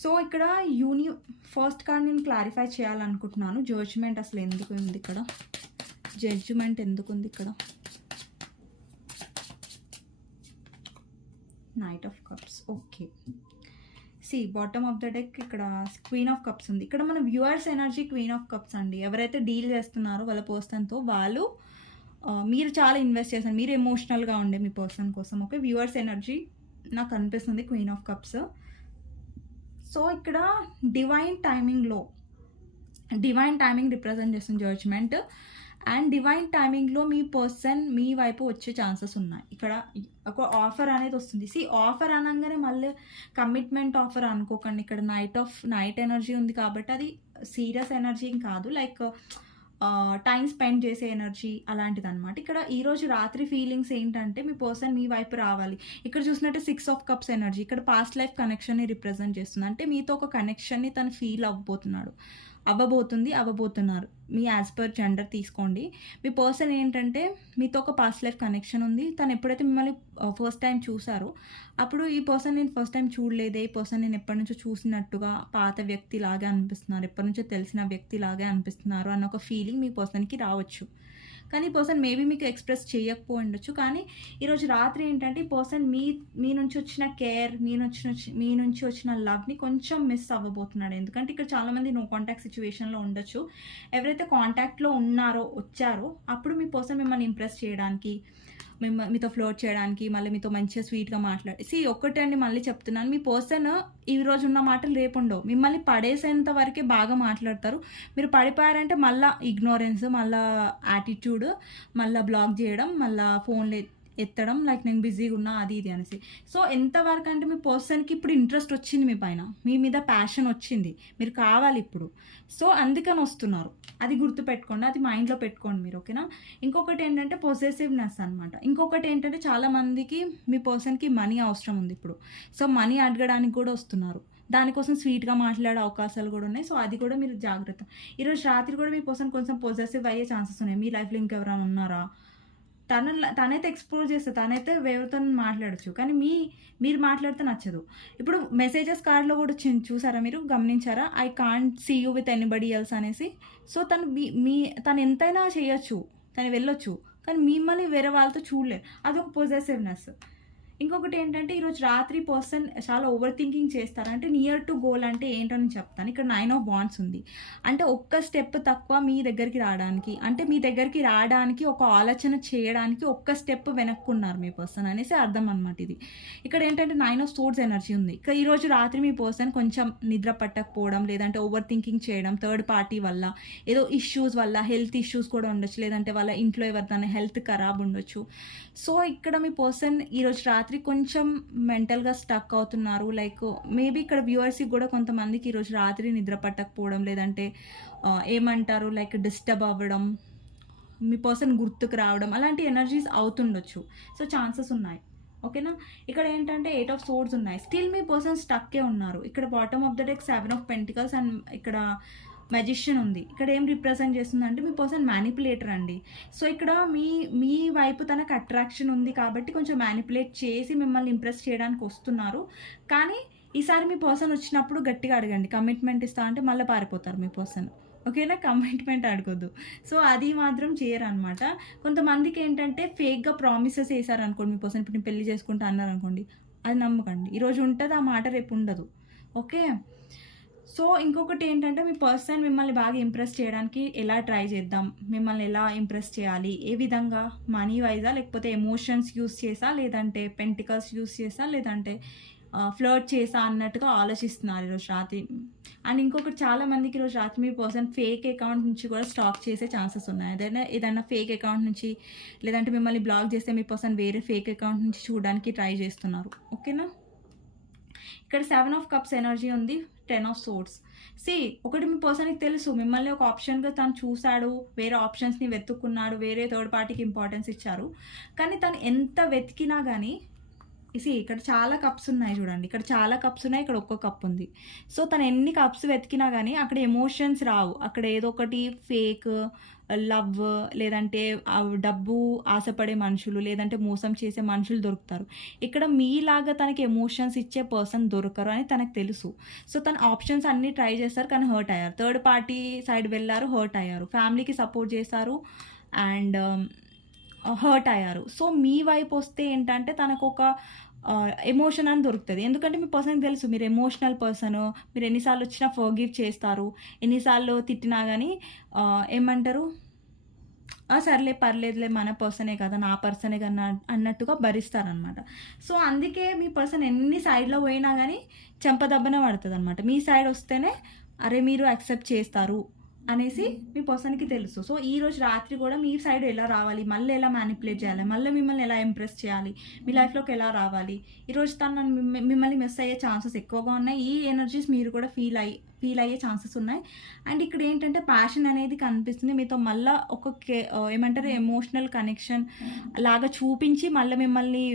సో ఇక్కడ ఫస్ట్ కార్డ్ నేను క్లారిఫై చేయాలనుకుంటున్నాను. జడ్జ్మెంట్ అసలు ఎందుకు ఉంది ఇక్కడ, జడ్జ్మెంట్ ఎందుకు ఉంది ఇక్కడ. Knight of cups. Okay, see bottom of the deck ఇక్కడ క్వీన్ ఆఫ్ కప్స్ ఉంది. ఇక్కడ మన viewers energy queen of cups అండి. ఎవరైతే డీల్ చేస్తున్నారో వాళ్ళ పర్సన్తో వాళ్ళు మీరు చాలా ఇన్వెస్ట్ చేశారు, మీరు ఎమోషనల్గా ఉండే మీ పర్సన్ కోసం. ఓకే, వ్యూవర్స్ ఎనర్జీ నాకు అనిపిస్తుంది క్వీన్ ఆఫ్ కప్స్. సో ఇక్కడ డివైన్ టైమింగ్ రిప్రజెంట్ చేస్తుంది జడ్జ్మెంట్. అండ్ డివైన్ టైమింగ్లో మీ పర్సన్ మీ వైపు వచ్చే ఛాన్సెస్ ఉన్నాయి. ఇక్కడ ఒక ఆఫర్ అనేది వస్తుంది. ఆఫర్ అనగానే మళ్ళీ కమిట్మెంట్ ఆఫర్ అనుకోకండి. ఇక్కడ నైట్ ఎనర్జీ ఉంది కాబట్టి అది సీరియస్ ఎనర్జీ కాదు, లైక్ టైం స్పెండ్ చేసే ఎనర్జీ అలాంటిది అనమాట. ఇక్కడ ఈరోజు రాత్రి ఫీలింగ్స్ ఏంటంటే మీ పర్సన్ మీ వైపు రావాలి. ఇక్కడ చూసినట్టే 6 of Cups ఎనర్జీ ఇక్కడ పాస్ట్ లైఫ్ కనెక్షన్ని రిప్రజెంట్ చేస్తుంది. అంటే మీతో ఒక కనెక్షన్ని తను ఫీల్ అవ్వబోతున్నాడు. అవ్వబోతున్నారు. మీ యాజ్ పర్ జెండర్ తీసుకోండి. మీ పర్సన్ ఏంటంటే మీతో ఒక పాస్ట్ లైఫ్ కనెక్షన్ ఉంది. తను ఎప్పుడైతే మిమ్మల్ని ఫస్ట్ టైమ్ చూసారో, అప్పుడు ఈ పర్సన్ నేను ఫస్ట్ టైమ్ చూడలేదే, ఈ పర్సన్ నేను ఎప్పటినుంచో చూసినట్టుగా పాత వ్యక్తిలాగే అనిపిస్తున్నారు, ఎప్పటినుంచో తెలిసిన వ్యక్తిలాగే అనిపిస్తున్నారు అన్న ఒక ఫీలింగ్ మీ పర్సన్‌కి రావచ్చు. కానీ ఈ పర్సన్ మేబీ మీకు ఎక్స్‌ప్రెస్ చేయకపోయుండొచ్చు. కానీ ఈరోజు రాత్రి ఏంటంటే ఈ పర్సన్ మీ నుంచి వచ్చిన కేర్, మీ నుంచి వచ్చిన లవ్‌ని కొంచెం మిస్ అవ్వబోతున్నాడు. ఎందుకంటే ఇక్కడ చాలామంది నో కాంటాక్ట్ సిట్యుయేషన్‌లో ఉండొచ్చు. ఎవరైతే కాంటాక్ట్‌లో ఉన్నారో, వచ్చారో అప్పుడు మీ పర్సన్ మిమ్మల్ని ఇంప్రెస్ చేయడానికి, మీతో ఫ్లర్ట్ చేయడానికి, మళ్ళీ మీతో మంచిగా స్వీట్‌గా ఒక్కటే అండి, మళ్ళీ చెప్తున్నాను. మీ పర్సన్ ఈరోజు ఉన్న మాటలు రేపుండవు. మిమ్మల్ని పడేసేంత వరకే బాగా మాట్లాడతారు. మీరు పడిపోయారంటే మళ్ళా ఇగ్నోరెన్స్, మళ్ళా యాటిట్యూడ్, మళ్ళా బ్లాక్ చేయడం, మళ్ళా ఫోన్‌లు ఎత్తడం, లైక్ నేను బిజీగా ఉన్నా అది ఇది అనేసి. సో ఎంతవరకు అంటే మీ పర్సన్‌కి ఇప్పుడు ఇంట్రెస్ట్ వచ్చింది మీ పైన, మీ మీద ప్యాషన్ వచ్చింది, మీరు కావాలి ఇప్పుడు. సో అందుకని వస్తున్నారు. అది గుర్తుపెట్టుకోండి, అది మైండ్‌లో పెట్టుకోండి మీరు, ఓకేనా. ఇంకొకటి ఏంటంటే పొసెసివ్‌నెస్ అనమాట. ఇంకొకటి ఏంటంటే చాలామందికి మీ పర్సన్‌కి మనీ అవసరం ఉంది ఇప్పుడు. సో మనీ అడగడానికి కూడా వస్తున్నారు. దానికోసం స్వీట్‌గా మాట్లాడే అవకాశాలు కూడా ఉన్నాయి. సో అది కూడా మీరు జాగ్రత్త. ఈరోజు రాత్రి కూడా మీ పర్సన్ కొంచెం పొసెసివ్ అయ్యే ఛాన్సెస్ ఉన్నాయి. మీ లైఫ్‌లో ఇంకెవరైనా ఉన్నారా? తనైతే ఎక్స్‌ప్లోర్ చేస్తది. తనైతే ఎవరితోని మాట్లాడొచ్చు. కానీ మీరు మాట్లాడితే నచ్చదు. ఇప్పుడు మెసేజెస్ కార్డ్‌లో కూడా వచ్చింది చూసారా మీరు? గమనించారా? I can't see you with anybody else అనేసి. సో తను ఎంతైనా చేయొచ్చు. తను వెళ్ళొచ్చు. కానీ మిమ్మల్ని వేరే వాళ్ళతో చూడలేరు. అదొక పొసెసివ్‌నెస్. ఇంకొకటి ఏంటంటే ఈరోజు రాత్రి పర్సన్ చాలా ఓవర్ థింకింగ్ చేస్తారు. అంటే నియర్ టు గోల్ అంటే ఏంటో నేను చెప్తాను. ఇక్కడ 9 ఆఫ్ వాండ్స్ ఉంది. అంటే ఒక్క స్టెప్ తక్కువ మీ దగ్గరికి రావడానికి, అంటే మీ దగ్గరికి రావడానికి, ఒక ఆలోచన చేయడానికి ఒక్క స్టెప్ వెనక్కున్నారు మీ పర్సన్ అనేసి అర్థం అనమాట ఇది. ఇక్కడ ఏంటంటే 9 ఆఫ్ సోర్డ్స్ ఎనర్జీ ఉంది. ఇక ఈరోజు రాత్రి మీ పర్సన్ కొంచెం నిద్ర పట్టకపోవడం, లేదంటే ఓవర్ థింకింగ్ చేయడం, థర్డ్ పార్టీ వల్ల, ఏదో ఇష్యూస్ వల్ల, హెల్త్ ఇష్యూస్ కూడా ఉండొచ్చు, లేదంటే వాళ్ళ ఇంట్లో ఎవరిదైనా హెల్త్ ఖరాబ్ ఉండొచ్చు. సో ఇక్కడ మీ పర్సన్ ఈరోజు రాత్రి కొంచెం మెంటల్‌గా స్టక్ అవుతున్నారు. లైక్ మేబీ ఇక్కడ వ్యూవర్స్‌కి కూడా కొంతమందికి ఈరోజు రాత్రి నిద్ర పట్టకపోవడం, లేదంటే ఏమంటారు, లైక్ డిస్టర్బ్ అవ్వడం, మీ పర్సన్ గుర్తుకు రావడం, అలాంటి ఎనర్జీస్ అవుతుండొచ్చు. సో ఛాన్సెస్ ఉన్నాయి, ఓకేనా. ఇక్కడ ఏంటంటే 8 ఆఫ్ సోర్డ్స్ ఉన్నాయి. స్టిల్ మీ పర్సన్ స్టక్కే ఉన్నారు. ఇక్కడ bottom of the deck 7 of pentacles and ఇక్కడ మెజిషియన్ ఉంది. ఇక్కడ ఏం రిప్రజెంట్ చేస్తుందంటే మీ పర్సన్ మ్యానిపులేటర్ అండి. సో ఇక్కడ మీ వైపు తనకు అట్రాక్షన్ ఉంది కాబట్టి కొంచెం మ్యానిపులేట్ చేసి మిమ్మల్ని ఇంప్రెస్ చేయడానికి వస్తున్నారు. కానీ ఈసారి మీ పర్సన్ వచ్చినప్పుడు గట్టిగా అడగండి. కమిట్మెంట్ ఇస్తా అంటే మళ్ళీ పారిపోతారు మీ పర్సన్, ఓకేనా. కమిట్మెంట్ అడగొద్దు. సో అది మాత్రం చేయరనమాట. కొంతమందికి ఏంటంటే ఫేక్గా ప్రామిసెస్ వేసారనుకోండి మీ పర్సన్, ఇప్పుడు నేను పెళ్లి చేసుకుంటా అన్నారనుకోండి, అది నమ్మకండి. ఈరోజు ఉంటుంది ఆ మాట, రేపు ఉండదు, ఓకే. సో ఇంకొకటి ఏంటంటే మీ పర్సన్ మిమ్మల్ని బాగా ఇంప్రెస్ చేయడానికి ఎలా ట్రై చేద్దాం, మిమ్మల్ని ఎలా ఇంప్రెస్ చేయాలి, ఏ విధంగా, మనీ వైజా, లేకపోతే ఎమోషన్స్ యూస్ చేసా, లేదంటే పెంటికల్స్ యూస్ చేసా, లేదంటే ఫ్లర్ట్ చేసా అన్నట్టుగా ఆలోచిస్తున్నారు ఈరోజు రాత్రి. అండ్ ఇంకొకటి చాలా మందికి ఈరోజు రాత్రి మీ పర్సన్ ఫేక్ అకౌంట్ నుంచి కూడా స్టాక్ చేసే ఛాన్సెస్ ఉన్నాయి. ఏదైనా ఫేక్ అకౌంట్ నుంచి, లేదంటే మిమ్మల్ని బ్లాక్ చేస్తే మీ పర్సన్ వేరే ఫేక్ అకౌంట్ నుంచి చూడడానికి ట్రై చేస్తున్నారు, ఓకేనా. ఇక్కడ 7 ఆఫ్ కప్స్ ఎనర్జీ ఉంది, 10 ఆఫ్ సోర్డ్స్. ఒకటి మీ పర్సన్కి తెలుసు మిమ్మల్ని ఒక ఆప్షన్గా తను చూశాడు, వేరే ఆప్షన్స్ని వెతుక్కున్నాడు, వేరే థర్డ్ పార్టీకి ఇంపార్టెన్స్ ఇచ్చారు. కానీ తను ఎంత వెతికినా కానీ ఇక్కడ చాలా కప్స్ ఉన్నాయి చూడండి, ఇక్కడ చాలా కప్స్ ఉన్నాయి, ఇక్కడ ఒక్క కప్ ఉంది. సో తను ఎన్ని కప్స్ వెతికినా కానీ అక్కడ ఎమోషన్స్ రావు. అక్కడ ఏదో ఒకటి ఫేక్ లవ్, లేదంటే డబ్బు ఆశపడే మనుషులు, లేదంటే మోసం చేసే మనుషులు దొరుకుతారు. ఇక్కడ మీలాగా తనకి ఎమోషన్స్ ఇచ్చే పర్సన్ దొరకరు అని తనకు తెలుసు. సో తన ఆప్షన్స్ అన్నీ ట్రై చేస్తారు కానీ హర్ట్ అయ్యారు. థర్డ్ పార్టీ సైడ్ వెళ్ళారు, హర్ట్ అయ్యారు. ఫ్యామిలీకి సపోర్ట్ చేశారు అండ్ హర్ట్ అయ్యారు. సో మీ వైపు వస్తే ఏంటంటే తనకు ఒక ఎమోషన్ అని దొరుకుతుంది. ఎందుకంటే మీ పర్సన్కి తెలుసు మీరు ఎమోషనల్ పర్సన్, మీరు ఎన్నిసార్లు వచ్చినా ఫర్గివ్ చేస్తారు, ఎన్నిసార్లు తిట్టినా కానీ ఏమంటారు, సర్లే పర్లేదులే మన పర్సనే కదా, నా పర్సనే కదా అన్నట్టుగా భరిస్తారనమాట. సో అందుకే మీ పర్సన్ ఎన్ని సైడ్లో పోయినా కానీ చెంపదెబ్బనే పడుతుంది అనమాట. మీ సైడ్ వస్తేనే అరే మీరు యాక్సెప్ట్ చేస్తారు అనేసి మీ పర్సన్కి తెలుసు. సో ఈరోజు రాత్రి కూడా మీ సైడ్ ఎలా రావాలి, మళ్ళీ ఎలా మ్యానిపులేట్ చేయాలి, మళ్ళీ మిమ్మల్ని ఎలా ఇంప్రెస్ చేయాలి, మీ లైఫ్లోకి ఎలా రావాలి, ఈరోజు తను మిమ్మల్ని మిస్ అయ్యే ఛాన్సెస్ ఎక్కువగా ఉన్నాయి. ఈ ఎనర్జీస్ మీరు కూడా ఫీల్ అయ్యే ఛాన్సెస్ ఉన్నాయి. అండ్ ఇక్కడ ఏంటంటే ప్యాషన్ అనేది కనిపిస్తుంది. మీతో మళ్ళీ ఒక ఏమంటారు ఎమోషనల్ కనెక్షన్ లాగా చూపించి మళ్ళీ మిమ్మల్ని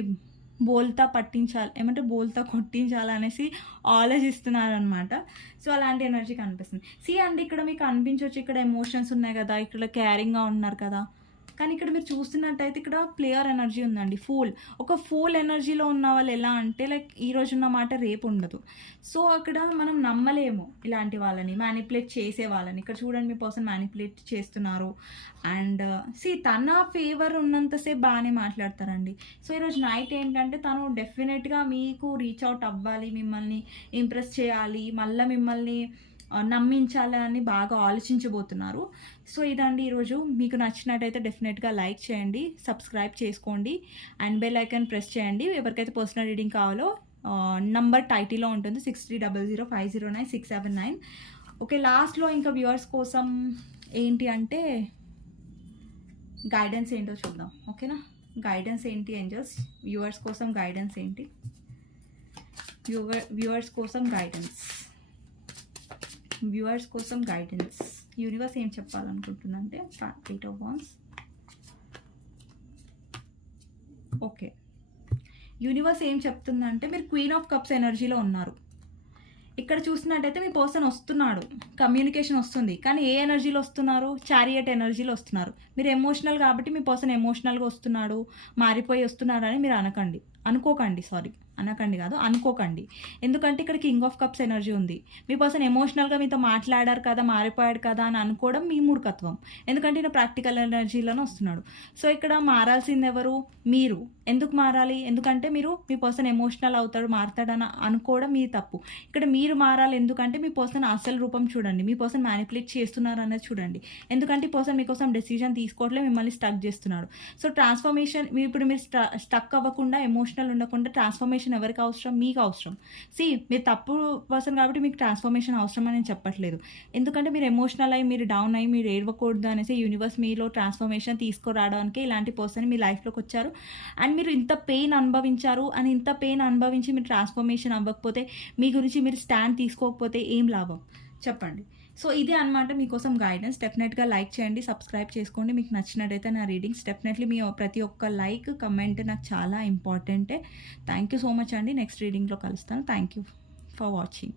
బోల్తా పట్టించాలి, ఏమంటే బోల్తా కొట్టించాలి అనేసి ఆలోచిస్తున్నారనమాట. సో అలాంటి ఎనర్జీ కనిపిస్తుంది. అండి ఇక్కడ మీకు అనిపించవచ్చు, ఇక్కడ ఎమోషన్స్ ఉన్నాయి కదా, ఇక్కడ కేరింగ్గా ఉన్నారు కదా, కానీ ఇక్కడ మీరు చూస్తున్నట్టయితే ఇక్కడ ప్లేయర్ ఎనర్జీ ఉందండి. ఒక ఫూల్ ఎనర్జీలో ఉన్న వాళ్ళు ఎలా అంటే లైక్ ఈ రోజు ఉన్న మాట రేపు ఉండదు. సో అక్కడ మనం నమ్మలేము ఇలాంటి వాళ్ళని, మ్యానిపులేట్ చేసే వాళ్ళని. ఇక్కడ చూడండి, మీ పర్సన్ మ్యానిపులేట్ చేస్తున్నారు. అండ్ తన ఫేవర్ ఉన్నంతసేపు బాగానే మాట్లాడతారండి. సో ఈరోజు నైట్ ఏంటంటే తను డెఫినెట్గా మీకు రీచ్ అవుట్ అవ్వాలి, మిమ్మల్ని ఇంప్రెస్ చేయాలి, మళ్ళీ మిమ్మల్ని నమ్మించాలని బాగా ఆలోచించబోతున్నారు. సో ఇదండి ఈరోజు. మీకు నచ్చినట్టయితే డెఫినెట్గా లైక్ చేయండి, సబ్స్క్రైబ్ చేసుకోండి అండ్ బెల్ ఐకాన్ ప్రెస్ చేయండి. ఎవరికైతే పర్సనల్ రీడింగ్ కావాలో నంబర్ టైటిల్లో ఉంటుంది 6300509679. ఓకే, లాస్ట్లో ఇంకా వ్యూవర్స్ కోసం ఏంటి అంటే గైడెన్స్ ఏంటో చూద్దాం. ఓకేనా, గైడెన్స్ ఏంటి ఏంజల్స్, వ్యూవర్స్ కోసం గైడెన్స్ ఏంటి, వ్యూవర్స్ కోసం గైడెన్స్ యూనివర్స్ ఏం చెప్పాలనుకుంటుందంటే 8 of Wands. ఓకే, యూనివర్స్ ఏం చెప్తుందంటే మీరు క్వీన్ ఆఫ్ కప్స్ ఎనర్జీలో ఉన్నారు. ఇక్కడ చూసినట్టయితే మీ పర్సన్ వస్తున్నాడు, కమ్యూనికేషన్ వస్తుంది, కానీ ఏ ఎనర్జీలో వస్తున్నారు, చారియట్ ఎనర్జీలో వస్తున్నారు. మీరు ఎమోషనల్ కాబట్టి మీ పర్సన్ ఎమోషనల్గా వస్తున్నాడు, మారిపోయి వస్తున్నాడు అని మీరు అనుకోకండి. ఎందుకంటే ఇక్కడ కింగ్ ఆఫ్ కప్స్ ఎనర్జీ ఉంది. మీ పర్సన్ ఎమోషనల్గా మీతో మాట్లాడారు కదా, మారిపోయాడు కదా అని అనుకోవడం మీ మూర్ఖత్వం. ఎందుకంటే ఈయన ప్రాక్టికల్ ఎనర్జీలోనే వస్తున్నాడు. సో ఇక్కడ మారాల్సింది ఎవరు? మీరు. ఎందుకు మారాలి? ఎందుకంటే మీ పర్సన్ ఎమోషనల్ అవుతాడు, మారుతాడని అనుకోవడం మీ తప్పు. ఇక్కడ మీరు మారాలి. ఎందుకంటే మీ పర్సన్ అసలు రూపం చూడండి, మీ పర్సన్ మ్యానిపులేట్ చేస్తున్నారు అనేది చూడండి. ఎందుకంటే ఈ పర్సన్ మీకోసం డెసిజన్ తీసుకోవట్లే, మిమ్మల్ని స్టక్ చేస్తున్నాడు. సో ట్రాన్స్ఫర్మేషన్, ఇప్పుడు మీరు స్టక్ అవ్వకుండా, ఎమోషనల్ ఉండకుండా ట్రాన్స్ఫర్మేషన్ ఎవరికి అవసరం? మీకు అవసరం. మీరు తప్పు పర్సన్ కాబట్టి మీకు ట్రాన్స్ఫర్మేషన్ అవసరం అని నేను చెప్పట్లేదు. ఎందుకంటే మీరు ఎమోషనల్ అయ్యి, మీరు డౌన్ అయ్యి, మీరు ఏడవకూడదు అనేసి యూనివర్స్ మీలో ట్రాన్స్ఫర్మేషన్ తీసుకురావడానికి ఇలాంటి పర్సన్ మీ లైఫ్లోకి వచ్చారు. అండ్ మీరు ఇంత పెయిన్ అనుభవించారు అని, ఇంత పెయిన్ అనుభవించి మీరు ట్రాన్స్ఫర్మేషన్ అవ్వకపోతే, మీ గురించి మీరు స్టాండ్ తీసుకోకపోతే ఏం లాభం చెప్పండి. సో ఇదే అనమాట మీకోసం గైడెన్స్. డెఫినెట్గా లైక్ చేయండి, సబ్స్క్రైబ్ చేసుకోండి. మీకు నచ్చినట్టయితే నా రీడింగ్స్ డెఫినెట్లీ మీ ప్రతి ఒక్క లైక్, కమెంట్ నాకు చాలా ఇంపార్టెంటే. థ్యాంక్ యూ సో మచ్ అండి. నెక్స్ట్ రీడింగ్లో కలుస్తాను. Thank you for watching.